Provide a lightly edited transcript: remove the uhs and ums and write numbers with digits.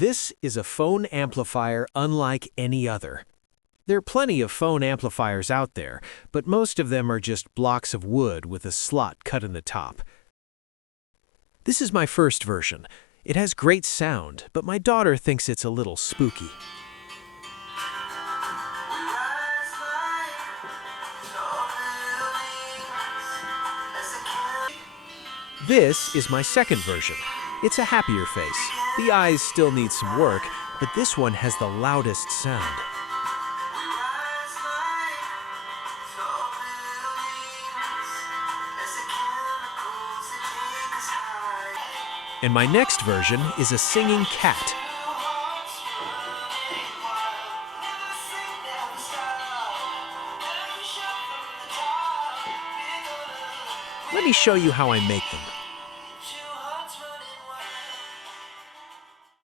This is a phone amplifier unlike any other. There are plenty of phone amplifiers out there, but most of them are just blocks of wood with a slot cut in the top. This is my first version. It has great sound, but my daughter thinks it's a little spooky. This is my second version. It's a happier face. The eyes still need some work, but this one has the loudest sound. And my next version is a singing cat. Let me show you how I make them.